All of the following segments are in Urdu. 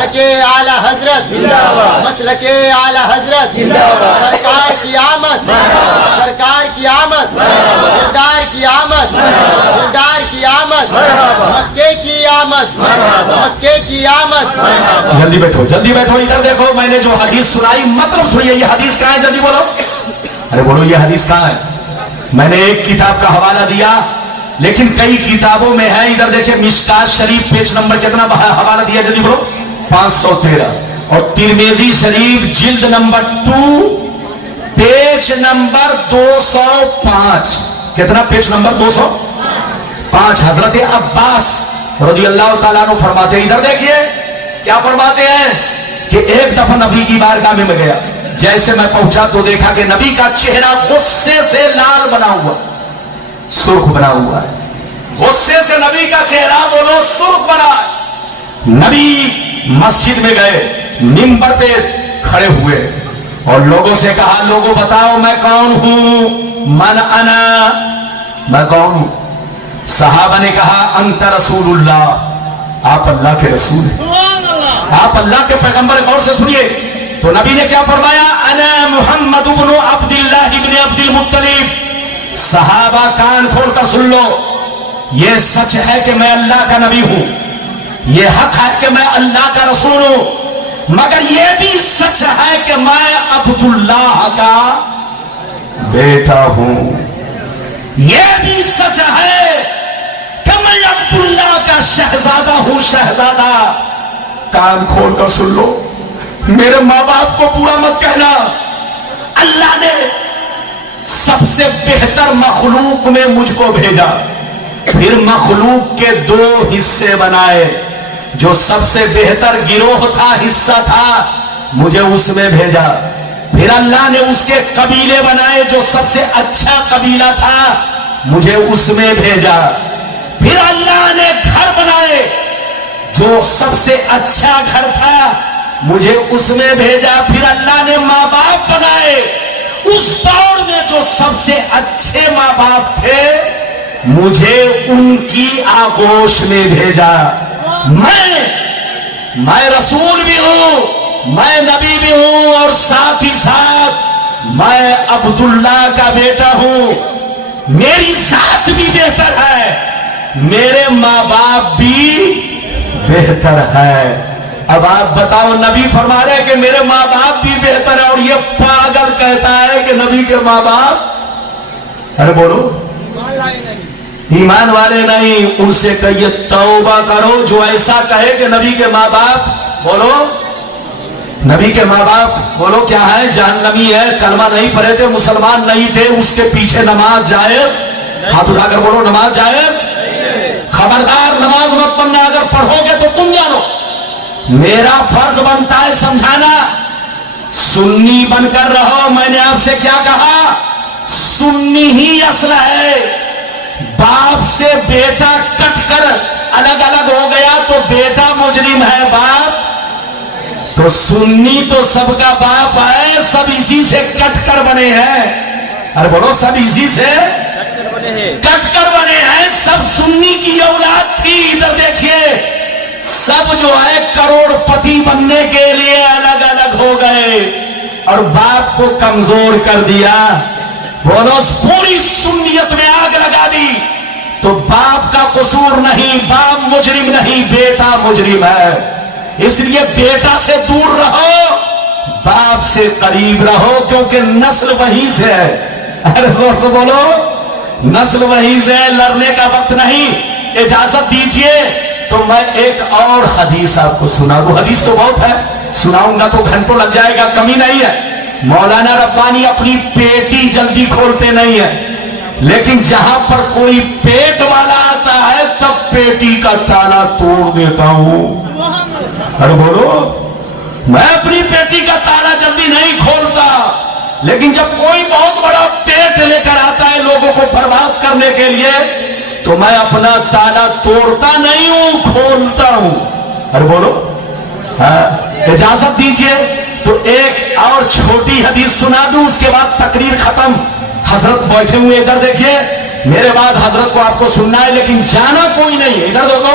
مسلک اعلی حضرت مسلک اعلی حضرت سرکار کی آمد سرکار کی آمد دلدار کی آمد دلدار کی آمد مکے کی آمد مکے کی آمد. جلدی بیٹھو جلدی بیٹھو, ادھر دیکھو, میں نے جو حدیث سنائی مطلب سنیے. یہ حدیث کہاں ہے؟ جلدی بولو, ارے بولو یہ حدیث کہاں ہے؟ میں نے ایک کتاب کا حوالہ دیا لیکن کئی کتابوں میں ہے. ادھر دیکھیں مشکات شریف پیج نمبر کتنا حوالہ دیا؟ جلدی بولو, 513. اور ترمذی شریف جلد نمبر 2 پیج نمبر 205. کتنا؟ Page number 205. حضرت عباس رضی اللہ تعالیٰ عنہ فرماتے ہیں, ادھر دیکھیے کیا فرماتے ہیں کہ ایک دفعہ نبی کی بارگاہ میں گیا. جیسے میں پہنچا تو دیکھا کہ نبی کا چہرہ غصے سے لال بنا ہوا, سرخ بنا ہوا ہے. غصے سے نبی کا چہرہ بولو سرخ بنا ہے. نبی مسجد میں گئے, منبر پہ کھڑے ہوئے اور لوگوں سے کہا, لوگوں بتاؤ میں کون ہوں؟ من انا, میں کون ہوں؟ صحابہ نے کہا انت رسول اللہ, آپ اللہ کے رسول ہیں, آپ اللہ کے پیغمبر. غور سے سنیے تو نبی نے کیا فرمایا, انا محمد بن عبداللہ بن عبد المطلب. صحابہ کان کھول کر سن لو, یہ سچ ہے کہ میں اللہ کا نبی ہوں, یہ حق ہے کہ میں اللہ کا رسول ہوں, مگر یہ بھی سچ ہے کہ میں عبداللہ کا بیٹا ہوں. یہ بھی سچ ہے کہ میں عبداللہ کا شہزادہ ہوں, شہزادہ. کان کھول کر سن لو, میرے ماں باپ کو برا مت کہنا. اللہ نے سب سے بہتر مخلوق میں مجھ کو بھیجا, پھر مخلوق کے 2 حصے بنائے. جو سب سے بہتر گروہ تھا, حصہ تھا, مجھے اس میں بھیجا. پھر اللہ نے اس کے قبیلے بنائے, جو سب سے اچھا قبیلہ تھا, مجھے اس میں بھیجا. پھر اللہ نے گھر بنائے, جو سب سے اچھا گھر تھا, مجھے اس میں بھیجا. پھر اللہ نے ماں باپ بنائے, اس دور میں جو سب سے اچھے ماں باپ تھے, مجھے ان کی آغوش میں بھیجا. میں رسول بھی ہوں, میں نبی بھی ہوں, اور ساتھ ہی ساتھ میں عبداللہ کا بیٹا ہوں. میری ذات بھی بہتر ہے, میرے ماں باپ بھی بہتر ہے. اب آپ بتاؤ, نبی فرما رہے کہ میرے ماں باپ بھی بہتر ہے, اور یہ پاگل کہتا ہے کہ نبی کے ماں باپ, ارے بولو ایمان والے نہیں. ان سے کہیے توبہ کرو جو ایسا کہے کہ نبی کے ماں باپ, بولو نبی کے ماں باپ, بولو کیا ہے؟ جہنمی ہے, کلمہ نہیں پڑھے تھے, مسلمان نہیں تھے, اس کے پیچھے نماز جائز. ہاتھ اٹھا کر بولو نماز جائز. خبردار نماز مت پڑھنا, اگر پڑھو گے تو تم جانو. میرا فرض بنتا ہے سمجھانا, سنی بن کر رہو. میں نے آپ سے کیا کہا؟ سنی ہی اصل ہے. باپ سے بیٹا کٹ کر الگ الگ ہو گیا تو بیٹا مجرم ہے, باپ تو سنی تو سب کا باپ ہے, سب اسی سے کٹ کر بنے ہیں. ارے بولو سب اسی سے کٹ کر بنے ہیں, سب سنی کی اولاد تھی. ادھر دیکھیے, سب جو ہے کروڑ پتی بننے کے لیے الگ الگ ہو گئے اور باپ کو کمزور کر دیا. بولو پوری سنیت میں آگ لگا دی. تو باپ کا قصور نہیں, باپ مجرم نہیں, بیٹا مجرم ہے. اس لیے بیٹا سے دور رہو, باپ سے قریب رہو, کیونکہ نسل وہی سے ہے. ارے زور سے بولو, نسل وہی سے ہے, لڑنے کا وقت نہیں. اجازت دیجئے تو میں ایک اور حدیث آپ کو سنا دوں. حدیث تو بہت ہے, سناؤں گا تو گھنٹوں لگ جائے گا, کمی نہیں ہے. مولانا ربانی اپنی پیٹی جلدی کھولتے نہیں ہیں, لیکن جہاں پر کوئی پیٹ والا آتا ہے تب پیٹی کا تالا توڑ دیتا ہوں. ارے بولو, میں اپنی پیٹی کا تالا جلدی نہیں کھولتا, لیکن جب کوئی بہت بڑا پیٹ لے کر آتا ہے لوگوں کو برباد کرنے کے لیے, تو میں اپنا تالا توڑتا نہیں ہوں, کھولتا ہوں. ارے بولو, اجازت دیجئے تو ایک اور چھوٹی حدیث سنا دوں, اس کے بعد تقریر ختم. حضرت بیٹھے ہوئے, ادھر دیکھیے, میرے بعد حضرت کو آپ کو سننا ہے, لیکن جانا کوئی نہیں ہے. ادھر دیکھو,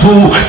2,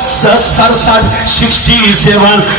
67,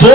2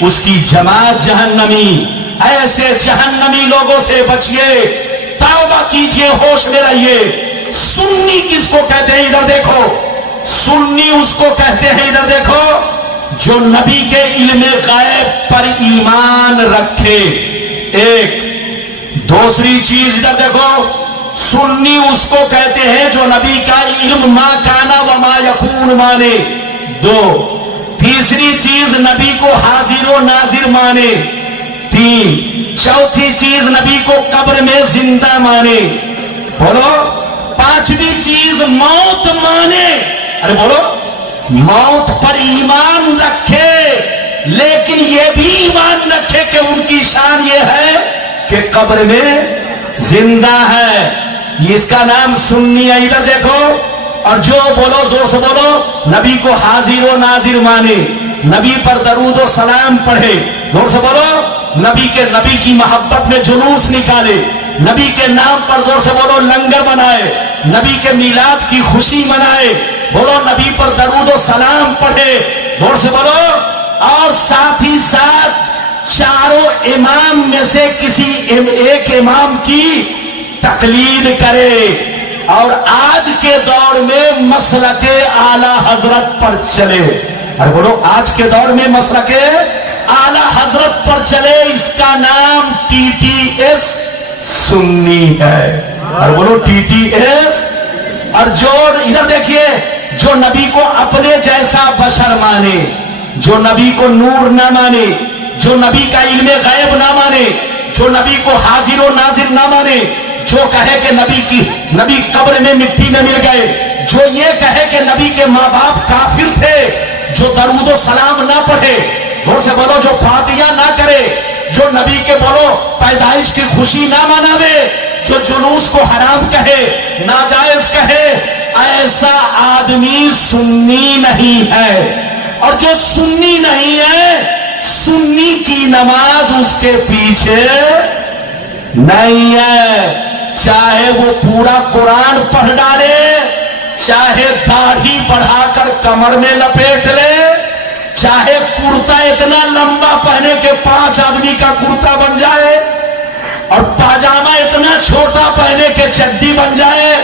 اس کی جماعت جہنمی. ایسے جہنمی لوگوں سے بچیے, توبہ کیجئے, ہوش میں رہیے. سنی کس کو کہتے ہیں؟ ادھر دیکھو. سنی اس کو کہتے ہیں, ادھر دیکھو, جو نبی کے علم غیب پر ایمان رکھے. ایک دوسری چیز ادھر دیکھو, سنی اس کو کہتے ہیں جو نبی کا علم ما کانا و ما یکون مانے. دو. تیسری چیز نبی کو حاضر و ناظر مانے. تین. چوتھی چیز نبی کو قبر میں زندہ مانے. بولو. پانچویں چیز موت مانے. ارے بولو. موت پر ایمان رکھے, لیکن یہ بھی ایمان رکھے کہ ان کی شان یہ ہے کہ قبر میں زندہ ہے. اس کا نام سنی ہے. ادھر دیکھو. اور جو بولو, زور سے بولو, نبی کو حاضر و ناظر مانے, نبی پر درود و سلام پڑھے. زور سے بولو. نبی کی محبت میں جلوس نکالے, نبی کے نام پر زور سے بولو لنگر بنائے, نبی کے میلاد کی خوشی منائے. بولو نبی پر درود و سلام پڑھے. زور سے بولو. اور ساتھ ہی ساتھ چاروں امام میں سے کسی ایک امام کی تقلید کرے. اور آج کے دور میں مسلک اعلی حضرت پر چلے. ارے بولو, آج کے دور میں مسلک اعلی حضرت پر چلے. اس کا نام ٹی ٹی ایس سنی ہے. اور بولو ٹی ٹی ایس. اور جو ادھر دیکھیے, جو نبی کو اپنے جیسا بشر مانے, جو نبی کو نور نہ مانے, جو نبی کا علم غیب نہ مانے, جو نبی کو حاضر و ناظر نہ مانے, جو کہے کہ نبی قبر میں مٹی میں مل گئے, جو یہ کہے کہ نبی کے ماں باپ کافر تھے, جو درود و سلام نہ پڑھے, زور سے بولو, جو فاتحہ نہ کرے, جو نبی کے بولو پیدائش کی خوشی نہ مناوے, جو جلوس کو حرام کہے, ناجائز کہے, ایسا آدمی سنی نہیں ہے. اور جو سنی نہیں ہے, سنی کی نماز اس کے پیچھے نہیں ہے. چاہے وہ پورا قرآن پڑھ ڈالے, چاہے داڑھی بڑھا کر کمر میں لپیٹ لے, چاہے کرتا اتنا لمبا پہنے کہ 5 آدمی کا کرتا بن جائے, اور پاجامہ اتنا چھوٹا پہنے کہ چڈی بن جائے.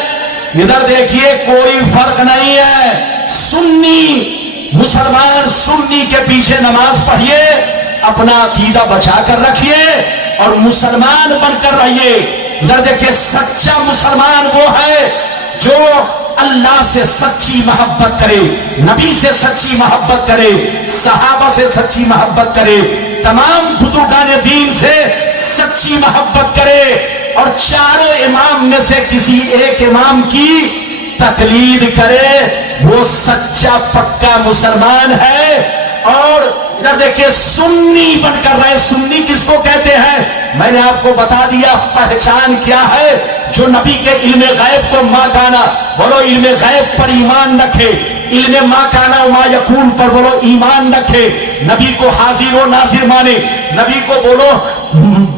ادھر دیکھیے, کوئی فرق نہیں ہے. سنی مسلمان سنی کے پیچھے نماز پڑھیے, اپنا عقیدہ بچا کر رکھیے اور مسلمان بن کر رہیے. ادھر دیکھیے, سچا مسلمان وہ ہے جو اللہ سے سچی محبت کرے, نبی سے سچی محبت کرے, صحابہ سے سچی محبت کرے, تمام بزرگان دین سے سچی محبت کرے, اور چاروں امام میں سے کسی ایک امام کی تقلید کرے. وہ سچا پکا مسلمان ہے. اور ادھر دیکھیے, سنی بن کر رہے. سنی کس کو کہتے ہیں؟ میں نے آپ کو بتا دیا. پہچان کیا ہے؟ جو نبی کے علم غیب کو ما کانا, بولو علم غیب پر ایمان رکھے, علم ما کانا و ما یکون پر بولو ایمان رکھے, نبی کو حاضر و ناظر مانے, نبی کو بولو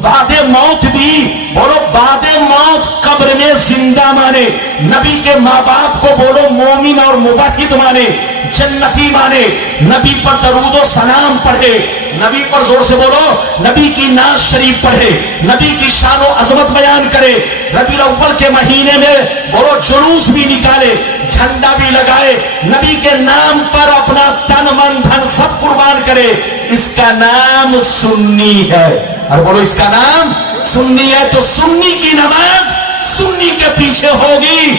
بعد موت بھی بولو بعد موت قبر میں زندہ مانے, نبی کے ماں باپ کو بولو مومن اور موحد مانے, جنتی مانے, نبی پر درود و سلام پڑھے, نبی پر زور سے بولو نبی کی ناز شریف پڑھے, نبی کی شان و عظمت بیان کرے, ربیع الاول کے مہینے میں بولو جلوس بھی نکالے, جھنڈا بھی لگائے, نبی کے نام پر اپنا تن من دھن سب قربان کرے. اس کا نام سنی ہے. اور بولو اس کا نام سنی ہے. تو سنی کی نماز سنی کے پیچھے ہوگی,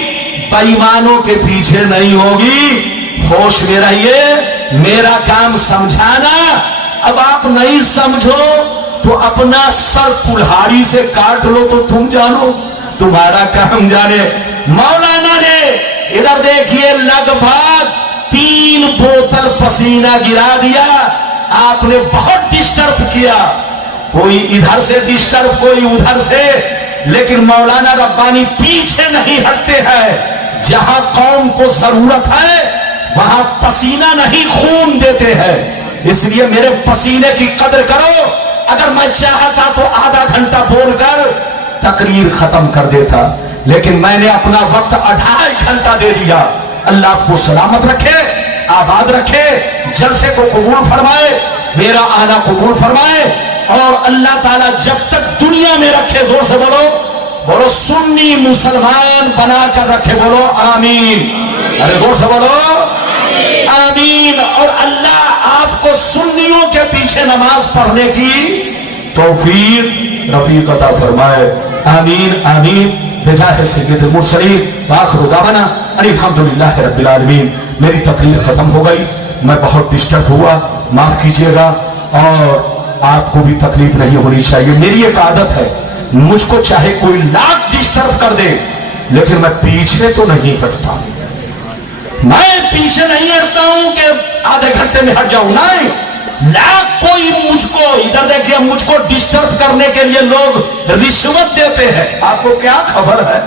بے ایمانوں کے پیچھے نہیں ہوگی. ہوش میں رہیے. میرا کام سمجھانا. اب آپ نہیں سمجھو تو اپنا سر کلہاڑی سے کاٹ لو تو تم جانو, تمہارا کام جانے. مولانا نے ادھر دیکھیے لگ بھگ 3 بوتل پسینہ گرا دیا. آپ نے بہت ڈسٹرب کیا, کوئی ادھر سے ڈسٹرب, کوئی ادھر سے, لیکن مولانا ربانی پیچھے نہیں ہٹتے ہیں. جہاں قوم کو ضرورت ہے وہاں پسینہ نہیں خون دیتے ہیں. اس لیے میرے پسینے کی قدر کرو. اگر میں چاہتا تو آدھا گھنٹہ بول کر تقریر ختم کر دیتا, لیکن میں نے اپنا وقت 2.5 گھنٹہ دے دیا. اللہ آپ کو سلامت رکھے, آباد رکھے, جلسے کو قبول فرمائے. میرا آنا قبول فرمائے اور اللہ تعالیٰ جب تک دنیا میں رکھے، زور سے بولو، بولو سنی مسلمان بنا کر رکھے، بولو آمین، ارے زور سے بولو آمین۔ اور اللہ آپ کو سنیوں کے پیچھے نماز پڑھنے کی توفیق رفیق عطا فرمائے، آمین آمین بجاہ سید المرسلین وآخر دعوانا ان الحمدللہ رب العالمین۔ میری تقریر ختم ہو گئی، میں بہت ڈسٹرب ہوا، معاف کیجئے گا، اور آپ کو بھی تکلیف نہیں ہونی چاہیے۔ میری ایک عادت ہے، مجھ کو چاہے کوئی لاکھ ڈسٹرب کر دے لیکن میں پیچھے تو نہیں ہٹتا، میں پیچھے نہیں ہٹتا ہوں کہ آدھے گھنٹے میں ہٹ جاؤں، نہیں، لاکھ کوئی مجھ کو، ادھر دیکھیے، مجھ کو ڈسٹرب کرنے کے لیے لوگ رشوت دیتے ہیں، آپ کو کیا خبر ہے؟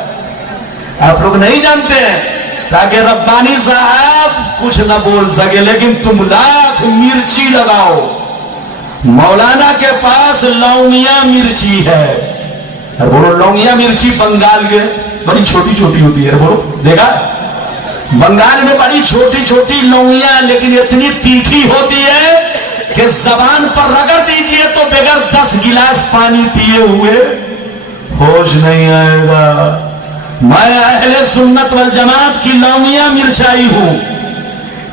آپ لوگ نہیں جانتے ہیں، تاکہ ربانی صاحب کچھ نہ بول سکے، لیکن تم لاکھ مرچی لگاؤ، مولانا کے پاس لونگیا مرچی ہے، اور بولو لونگیا مرچی بنگال کے بڑی چھوٹی چھوٹی ہوتی ہے، بولو دیکھا بنگال میں بڑی چھوٹی چھوٹی لونگیاں، لیکن اتنی تیکھی ہوتی ہے کہ زبان پر رگڑ دیجئے تو بغیر 10 گلاس پانی پیے ہوئے ہوش نہیں آئے گا۔ میں اہل سنت والجماعت کی لونگیا مرچائی ہوں،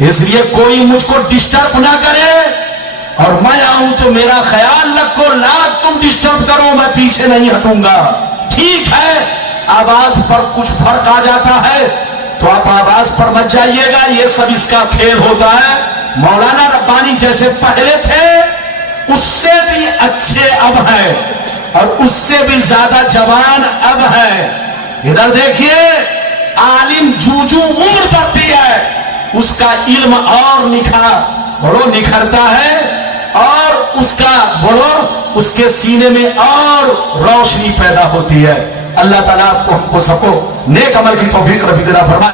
اس لیے کوئی مجھ کو ڈسٹرب نہ کرے، اور میں آؤں تو میرا خیال رکھو، لاکھ تم ڈسٹرب کرو میں پیچھے نہیں ہٹوں گا۔ ٹھیک ہے آواز پر کچھ فرق آ جاتا ہے تو آپ آواز پر مت جائیے گا، یہ سب اس کا کھیل ہوتا ہے۔ مولانا ربانی جیسے پہلے تھے اس سے بھی اچھے اب ہیں، اور اس سے بھی زیادہ جوان اب ہیں۔ ادھر دیکھیے، عالم جو عمر بڑھتی ہے اس کا علم اور نکھرتا ہے، اور اس کا اس کے سینے میں اور روشنی پیدا ہوتی ہے۔ اللہ تعالیٰ آپ کو ہم کو سب کو نیک عمل کی توفیق رفیق عطا فرمائے۔